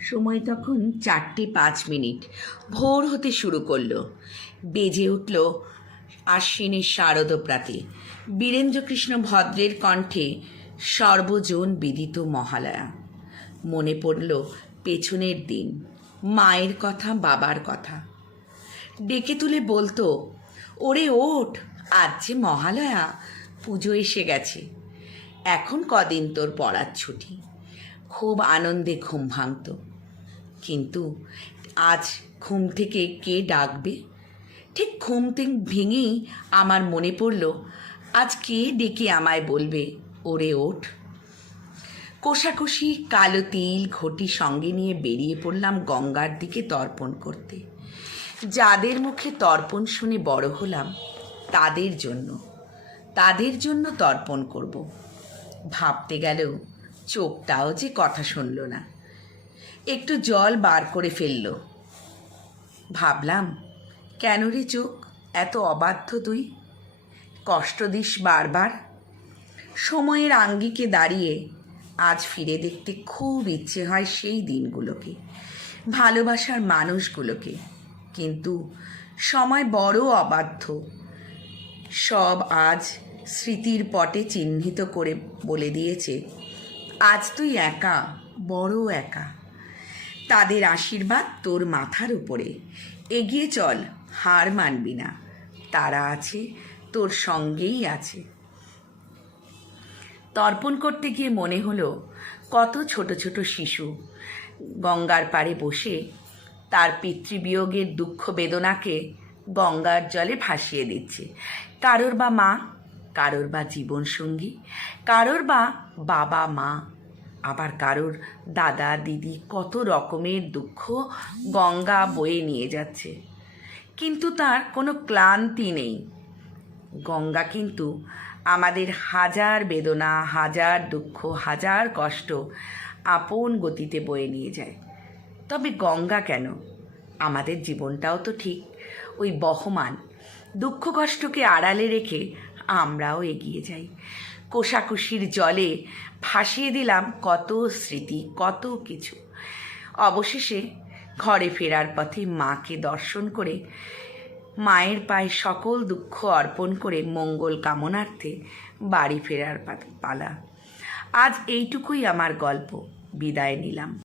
সময় তখন চারটে পাঁচ মিনিট। ভোর হতে শুরু করল। বেজে উঠল আশ্বিনের শারদপ্রাতে বীরেন্দ্রকৃষ্ণ ভদ্রের কণ্ঠে সর্বজন বিদিত মহালয়া। মনে পড়ল পেছনের দিন, মায়ের কথা, বাবার কথা। ডেকে তুলে বলতো, ওরে ওঠ, আজ যে মহালয়া, পুজো এসে গেছে। এখন কদিন তোর পড়ার ছুটি? খুব আনন্দে ঘুম ভাঙত। কিন্তু আজ ঘুম থেকে কে ডাকবে? ঠিক ঘুম থেকে ভেঙেই আমার মনে পড়ল, আজ কে ডেকে আমায় বলবে, ওরে ওঠ। কোষাকুষি কালো তিল ঘটি সঙ্গে নিয়ে বেরিয়ে পড়লাম গঙ্গার দিকে তর্পণ করতে। যাদের মুখে তর্পণ শুনে বড় হলাম, তাদের জন্য তাদের জন্য তর্পণ করব। ভাবতে গেলেও চোখটাও যে কথা শুনল না। একটু জল বার করে ফেলল। ভাবলাম, কেন রে চোখ, এত অবাধ্য তুই? কষ্ট দিস বারবার। সময়ের আঙ্গিকে দাঁড়িয়ে আজ ফিরে দেখতে খুব ইচ্ছে হয় সেই দিনগুলোকে, ভালোবাসার মানুষগুলোকে। কিন্তু সময় বড় অবাধ্য। সব আজ স্মৃতির পটে চিহ্নিত করে বলে দিয়েছে, আজ তুই একা, বড় একা। তাদের আশীর্বাদ তোর মাথার উপরে। এগিয়ে চল, হার মানবি না। তারা আছে, তোর সঙ্গেই আছে। তর্পণ করতে গিয়ে মনে হলো, কত ছোট ছোট শিশু। গঙ্গার পাড়ে বসে তার পিতৃবিয়োগের দুঃখ বেদনাকে গঙ্গার জলে ভাসিয়ে দিচ্ছে। কারোর বা মা, কারোর বা জীবনসঙ্গী, কারোর বা বাবা মা আবার কারোর দাদা, দিদি কত রকমের দুঃখ গঙ্গা বয়ে নিয়ে যাচ্ছে। কিন্তু তার কোনো ক্লান্তি নেই। গঙ্গা কিন্তু আমাদের হাজার বেদনা, হাজার দুঃখ, হাজার কষ্ট আপন গতিতে বয়ে নিয়ে যায়। তবে গঙ্গা কেন? আমাদের জীবনটাও তো ঠিক। ওই বহমান, দুঃখ কষ্টকে আড়ালে রেখে আমরাও এগিয়ে যাই। কোষাকুষির জলে ভাসিয়ে দিলাম কত স্মৃতি, কত কিছু। অবশেষে ঘরে ফেরার পথে মাকে দর্শন করে, মায়ের পায়ে সকল দুঃখ অর্পণ করে মঙ্গল কামনার্থে বাড়ি ফেরার পালা। আজ এইটুকুই আমার গল্প। বিদায় নিলাম।